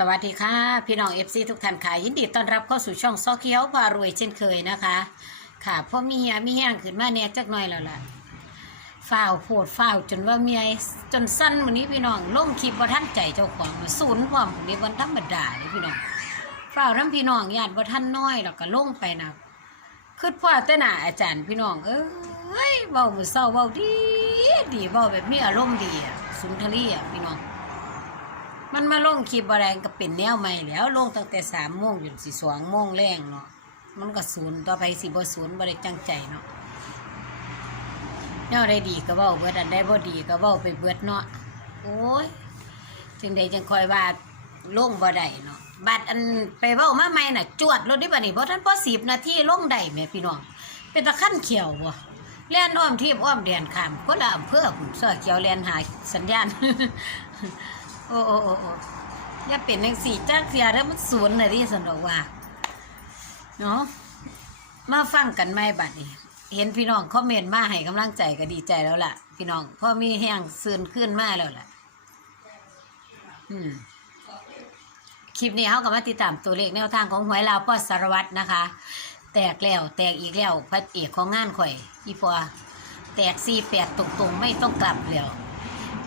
สวัสดีค่ะ พี่น้องเอฟซีทุกท่านค่ะยินดีต้อนรับเข้าสู่ช่องซอเคียวพารวยเช่นเคยนะคะ ค่ะพ่อมีเฮียมีแห้งขึ้นมาเนี่ยจักหน่อยแล้วล่ะฝ้าวโพดฝ้าวจนว่าเมียจนสั้นวันนี้พี่น้องลงคลิปว่าท่านใจเจ้าของศูนย์ความวันนี้วันธรรมดาเลยพี่น้องฝ้าวน้ำพี่น้องญาติว่าท่านน้อยแล้วก็ลงไปนะคือพ่อแต่หนาอาจารย์พี่น้องเอ้ยเบามือเศร้าเบาดีดีเบาแบบมีอารมณ์ดีสุนทรีอะพี่น้อง มันมาลงคลิปอะไรก็เป็นแนวใหม่แล้วลงตั้งแต่สามโมงจนสี่สองโมงแรงเนาะมันก็ศูนย์ต่อไปสิบ่ศูนย์บ่ได้จังใจเนาะแนวได้ดีก็เว้าเบิดอันได้บ่ดีก็เว้าไปเบิดเนาะโอ้ยจึงได้จังคอยว่าลงบ่ได้เนาะบัดอันไปเว้ามาใหม่น่ะ จวดรถได้บัดนี้บ่ทันพอ10นาทีลงได้แหม่พี่น้องเป็นตะขั้นเขียวบ่แล่นอ้อมทีบอ้อมแดนข้ามคนละอำเภอพุ่นซอยเขียวแล่นหาสัญญาณ โอ้โอ้โอ้โอ้อย่าเป็นจังสี่จ้างเสียแล้วมันศูนย์เลยที่สันดอกว่า เนาะมาฟังกันไหมบัดนี้ เห็นพี่น้องคอมเมนต์มาให้กำลังใจก็ดีใจแล้วล่ะ พี่น้องพ่อมีแห้งซืนขึ้นมาแล้วล่ะ อืมคลิปนี้เขาก็มาติดตามตัวเลขแนวทางของหวยลาวพ่อสารวัตรนะคะ แตกแล้ว แตกอีกแล้วพระเอกของงานข่อยอีพอแตกสี่แปดตรงๆ ไม่ต้องกลับแล้ว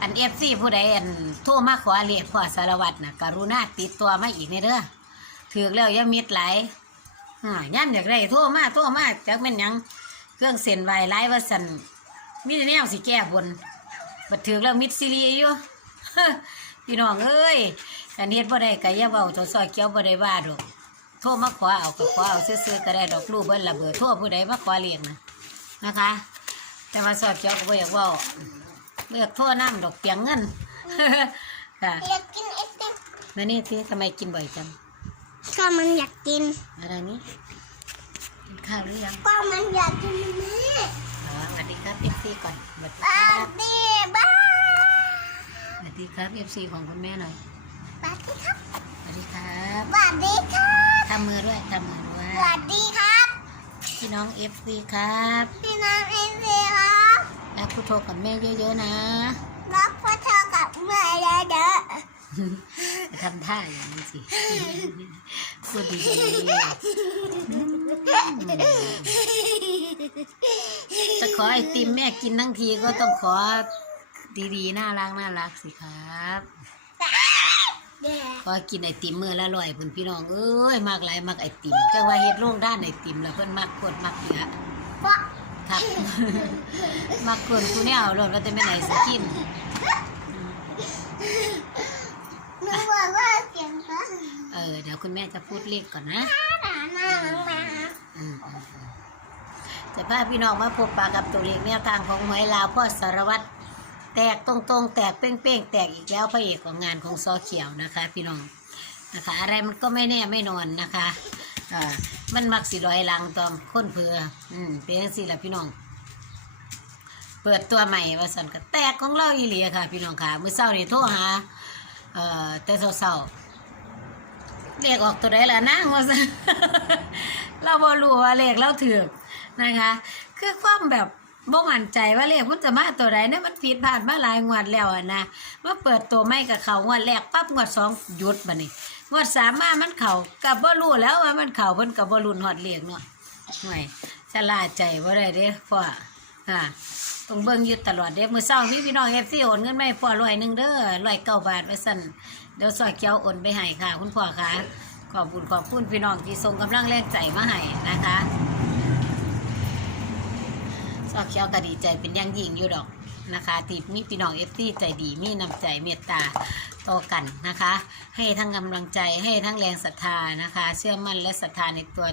อันเอฟซีผู้ใดอันโทรมาขอเรียกพ่อสารวัตรนะกรุณาติดตัวมาอีกในเด้อถือแล้วอย่ามิดไหลายอ่าย่ำอยากได้โทรมาโทรมาจักแม่นหยังเครื่องเส้นไหวไล่ว่าสันมีแต่แนวสิแก้บนบัดถือแล้วมิดซีรีอยู่ พี่น้องเอ้ยกันเฮ็ดบ่ได้ก็อย่าเว้าตัวซอยเกี้ยวบ่ได้ว่าดอกโทรมาขอเอาก็ขอเอาซื่อๆก็ได้ดอกรูปเบิ่นละเบอร์โทรผู้ใดมาขอเลี้ยงนะนะคะ แต่ว่าซอยเกี้ยวก็บ่อยากเว้า เลือกทั่วน้ำดอกเปียงเงินค่ะอยากกินไอติมแล้วนี่ที่ทำไมกินบ่อยจังก็มันอยากกิน อะไรนี้กินข้าวหรือยังก็มันอยากกินแม่อ๋อสวัสดีครับเอฟซีก่อนสวัสดีคบ้ารับดีบ้าสวัสดีครับเอฟซีของคุณแม่หน่อยบ้าดีครับสวัสดีครับบ้าดีครับทำมือด้วยทำมือด้วยบ้าดีครับ พี่น้องเอฟซีครับ พี่น้องเอ็นซีครับ รักพุทโธกับแม่เยอะๆนะรักพ่อเธอกับแม่เยอะจะทำท่าอย่างนี้สิพูดดีๆจะขอไอติมแม่กินทั้งทีก็ต้องขอดีๆ น่ารักน่ารักสิครับๆเด็กพอกินไอติมมือละร้อยพุ่นพี่น้องเอ้ยมากหลายมากไอติมจังว่าเฮ็ดโรงด้านไอติมแล้วเพิ่นมากกดมากเหลือเพราะ ครับมากกดกูเนี่ยเอารถว่าจะไม่ไหนสิกินหนูบอกว่าเสียงนะเออเดี๋ยวคุณแม่จะพูดเลขก่อนนะหนาหน้าน้องแม่อืมอืมอืมจะพาพี่น้องมาพบปะกับตัวเลขแนวทางของหวยลาวพ่อสารวัตรแตกตรงๆ แตกเป้งๆ แตกอีกแล้วพระเอกของงานของซอเขียวนะคะ พี่น้องนะคะ อะไรมันก็ไม่แน่ไม่นอนนะคะ อ่ามันมักสิลอยลังตอมค้นเพืออืมเป็นจังซี่แหละพี่น้อง เปิดตัวใหม่ว่าสันก็แตกของเราอีหลีค่ะ พี่น้องค่ะมื้อเช้านี่โทรหาเอ่อแต่เช้าๆเลขออกตัวใดล่ะนางว่าซะเราบ่รู้ว่าเลขเราถือกนะคะ คือความแบบบ่มั่นใจว่าเลขมันจะมาตัวใดเนี่ยมันผิดพลาดมาหลายงวดแล้วอะนะมาเปิดตัวไม่กับเขางวดแรกปั๊บงวดสองหยุดบัดนี้ งวดสามมามันเขากับบ่รู้แล้วว่ามันเขาเพิ่นกับบ่รุนฮอดเลขเนาะห่วยชะลาใจบ่ได้เด้พ่ออ่าต้องเบิ่งอยู่ตลอดเด้มื้อเช้านี้พี่น้อง FC โอนเงินไมาให้พ่อร้อยหนึ่งเด้อร้อยเก้าบาทว่าซั่นเดี๋ยวซอยเกียวโอนไปให้ค่ะ คุณพ่อคะขอบคุณขอบคุณพี่น้องที่ส่งกำลังแรงใจมาให้นะคะซอยเกียวก็ดีใจเป็นอย่างยิ่งอยู่ดอก นะคะที่มีพี่น้องเอฟซีใจดีมีน้ำใจเมตตาต่อกันนะคะ ให้ทั้งกำลังใจให้ทั้งแรงศรัทธานะคะ เชื่อมั่นและศรัทธาในตัว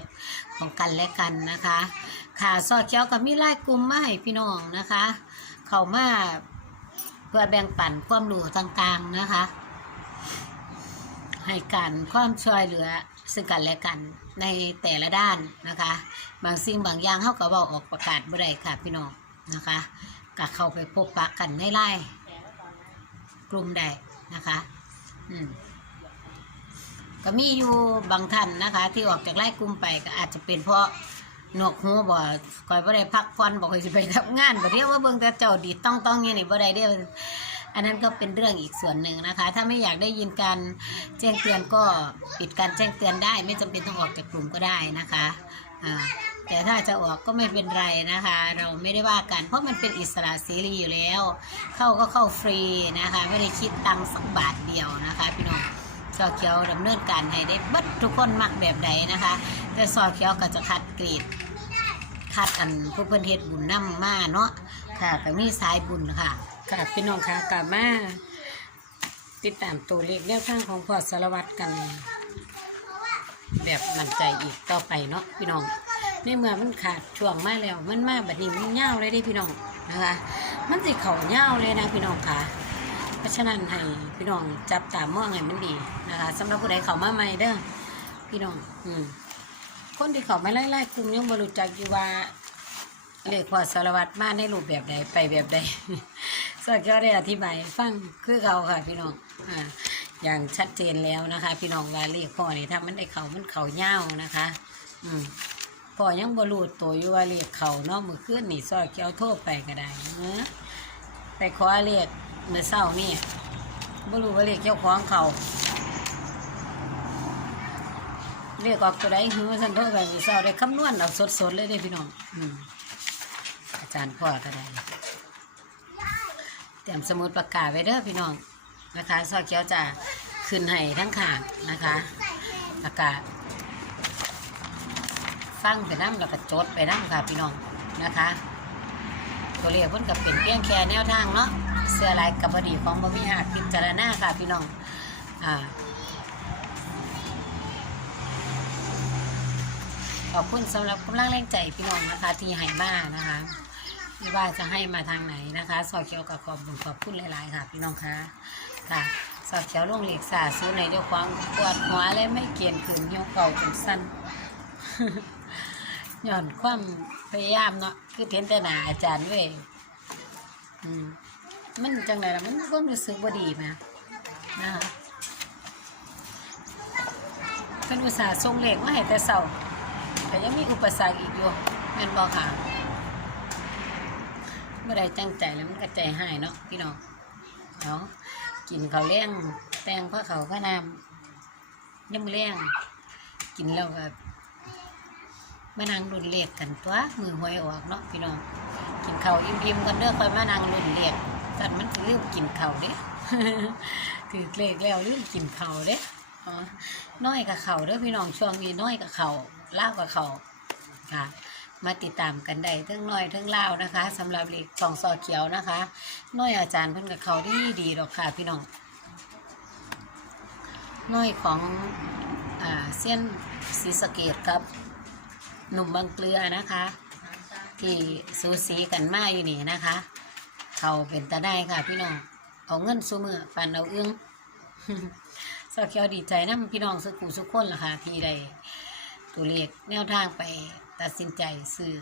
ของกันและกันนะคะ ค่ะซอยเกียวก็มีไล่กลุ่มมาให้พี่น้องนะคะ เข้ามาเพื่อแบ่งปันความรู้ต่างๆนะคะให้การความช่วยเหลือซึ่งกันและกันในแต่ละด้านนะคะ บางสิ่งบางอย่างเขาก็บอกออกประกาศบ่ได้ค่ะพี่น้องนะคะ ก็เข้าไปพบปะกันในไล่กลุ่มใดนะคะ อืมก็มีอยู่บางท่านนะคะ ที่ออกจากไล่กลุ่มไปก็อาจจะเป็นเพราะหนวกหูบ่คอยบ่ได้พักผ่อนบ่คอยสิไปทำงานบ่เรียกว่าเบิ่งแต่เจ้าดีต้องต้องอย่างนี้บ่ได้เด้ออันนั้นก็เป็นเรื่องอีกส่วนหนึ่งนะคะ ถ้าไม่อยากได้ยินการแจ้งเตือนก็ปิดการแจ้งเตือนได้ ไม่จำเป็นต้องออกจากกลุ่มก็ได้นะคะอ่า แต่ถ้าจะออกก็ไม่เป็นไรนะคะ เราไม่ได้ว่ากัน เพราะมันเป็นอิสระเสรีอยู่แล้ว เข้าก็เข้าฟรีนะคะ ไม่ได้คิดตังค์สักบาทเดียวนะคะพี่น้องซอเขียวดำเนินการให้ได้บัดทุกคนมักแบบใดนะคะ แต่ซอเขียวก็จะคัดกรีดคัดอันผู้เพิ่นเฮ็ดบุญนำมาเนาะค่ะก็มีสายบุญค่ะค่ะพี่น้องค่ะกลับมาติดตามตัวเลขแนวทางของพอสารวัตรกัน แบบมั่นใจอีกต่อไปเนาะพี่น้อง ในเมื่อมันขาดช่วงมาแล้ว มันมาแบบนี้มันเงาเลยเด้พี่น้องนะคะ มันสิเขาเงาเลยนะพี่น้องค่ะ เพราะฉะนั้นให้พี่น้องจับตามมองให้มันดีนะคะสำหรับผู้ใดเขามาใหม่เด้อพี่น้อง อืมคนที่เขาไม่ไล่ไล่กลุ่มยังบรู้จักอยู่ว่าเลขพอสารวัตรมาในรูปแบบใดไปแบบใดสักก็ได้อธิบายฟังคือเขาค่ะพี่น้องอ่าอย่างชัดเจนแล้วนะคะ พี่น้องว่าเลขพ่อนี่ถ้ามันได้เขามันเขาเง่าวนะคะ อืม พ่อยังบรูดตัวอยู่ว่าเลขเขาเนาะมือขึ้นนี่ซอยเกี้ยวโทษไปก็ได้เนอะไปขอเลขเมื่อเศร้านี่บรู้ว่าเลขเจ้าของเขาเรียกออกตัวใดหือสันโทษไปมีเศร้าได้คำนวณเอาสดๆเลยเด้พี่น้องอือาจารย์พ่อก็ได้เตรียมสมุดประกาศไว้เด้อพี่น้องนะคะซอเขียวจะขึ้นให้ทั้งขางนะคะประกาศ ฟังไปน้ำแล้วก็จดไปน้ำค่ะพี่น้องนะคะ ตัวเลขเพิ่นก็เป็นเพียงแค่แนวทางเนาะเสื้อลายกับบดีของบวิหารพิจารณาค่ะพี่น้องอ่าขอบคุณสำหรับกำลังแรงใจพี่น้องนะคะ ที่ให้มานะคะไม่ว่าจะให้มาทางไหนนะคะสอเขียวกับขอบคุณขอบคุณหลาย ๆ ค่ะ พี่น้องคะค่ะสอเขียวลงเหล็กสาซื้อในเจ้าความปวดหัวและไม่เกียนขืนเหี่ยวเก่าจนสั้น ย่อนความพยายามเนาะคือเห็นแต่หนาอาจารย์เว้ยอืมมันจังไรล่ะมันก็รู้สึกว่าดีมานะคะเป็นอุตสาห์ทรงเหล็กมาให้แต่เสาแต่ยังมีอุปสรรคอีกอยู่แม่นบอค่ะเมื่อใดจังใจแล้วมันก็ใจหายเนาะพี่น้องเนาะกินเขาเลี้ยงแตงพระเขาพระนามย่ำเลี้ยงกินแล้วก็ มานั่งรุ่นเลขกันตัวมือหวยออกเนาะพี่น้องกินเขาอิ่มๆกันเด้อคอยมานั่งรุ่นเลขกันมันคือลืมกินเขาเด้ถือเลขแล้วลืมกินเขาเด้น้อยกับเขาเด้อพี่น้องช่วงนี้น้อยกับเขาเล่าวกับเขาค่ะมาติดตามกันได้ทั้งน้อยทั้งเล่านะคะสำหรับเลขสองซอเขียวนะคะน้อยอาจารย์เพิ่นกับเขาดีดีๆดอกค่ะพี่น้องน้อยของอเส้นศรีสเกดครับ หนุ่มบางเกลือนะคะ ที่สูสีกันมาอยู่นี่นะคะ เขาเป็นตาได้ค่ะพี่น้องเอาเงินซูมือปันเอาเอึ้องสาวเขียวดีใจนะพี่น้องสุขุสุขคนล่ะค่ะที่ได้ตัวเลขแนวทางไปตัดสินใจซื้อ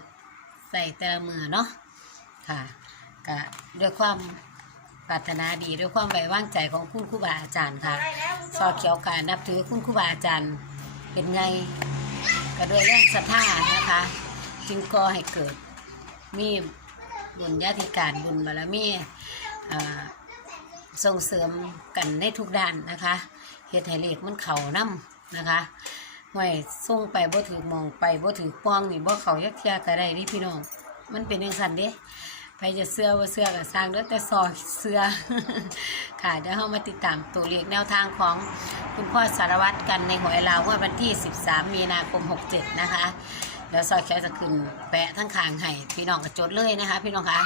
ใส่แต่ละมือเนาะค่ะก็ด้วยความปรารถนาดีด้วยความไว้วางใจของคุณครูบาอาจารย์ค่ะ สอเขียวการนับถือคุณครูบาอาจารย์เป็นไง ก็ด้วยแรงศรัทธานะคะ จึงก่อให้เกิด มีบุญญาธิการบุญบารมีอ่าส่งเสริมกันในทุกด้านนะคะเหตุให้เลขมันเข่านํนะคะห่วยส่งไปบ่ถือมองไปบ่ถือป้องนี่บ่เขายักเทียก็ได้นี่พี่น้อง มันเป็นจังสันเด้ ใครจะเสื้อว่าเสื้อก็สร้างเด้อแต่ซอยเสื้อค่ะเดี๋ยวเรามาติดตามตัวเลขแนวทางของคุณพ่อสารวัตรกันในหวยลาวงว่าวันที่ 13 มีนาคม 67 นะคะ เดี๋ยวซอยแคจะขึ้นแปะทั้งคางให้พี่น้องก็จดเลยนะคะ พี่น้องคะ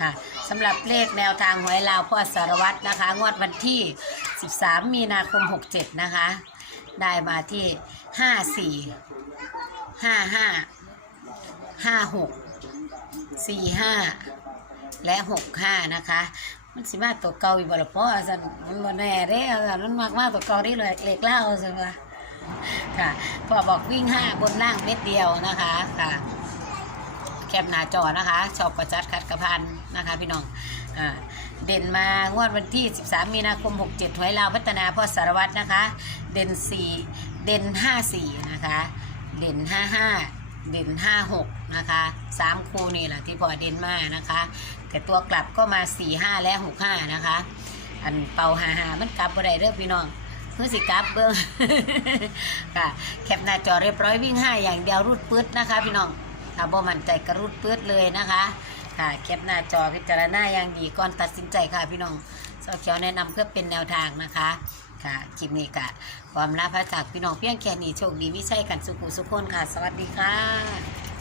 ค่ะสำหรับเลขแนวทางหวยลาวพ่อสารวัตรนะคะ งวดวันที่ 13 มีนาคม 67 นะคะ ได้มาที่ 54 55 56 45 และ65นะคะ มันสิมาตัวเก่าอีกบ่ละพ่อสันมันบ่แน่เด้อสันมันมากมากตัวเก่าที่เลยเล็กเล่าสันว่าค่ะพ่อบอกวิ่งห้าบนล่างเม็ดเดียวนะคะค่ะแคปหน้าจอนะคะ ชอบประจัดคัดกระพันนะคะ พี่น้องอ่าเด่นมางวดวันที่ 13 มีนาคม 67หวยลาวพัฒนาพ่อสารวัตรนะคะ เด่น 4 เด่น 54 นะคะ เด่น 55 เด่น 56 นะคะสามคู่นี่แหละที่พอเด่นมากนะคะ แต่ตัวกลับก็มา45และ65นะคะ อันเป่าหาหามันกลับบ่ได้เด้อพี่น้องเพื่อสิกลับเบิ่งค่ะแคปหน้าจอเรียบร้อยวิ่งห้าอย่างเดียวรูดปื๊ดนะคะ พี่น้องถ้าบ่มั่นใจก็รูดปื๊ดเลยนะคะค่ะแคปหน้าจอพิจารณาอย่างดีก่อนตัดสินใจค่ะพี่น้องซอเขียวแนะนำเพื่อเป็นแนวทางนะคะค่ะคลิปนี้ก็ความลาพระจากพี่น้องเพียงแค่นี้โชคดีไม่ใช่กันสุขุสุขคนค่ะ สวัสดีค่ะ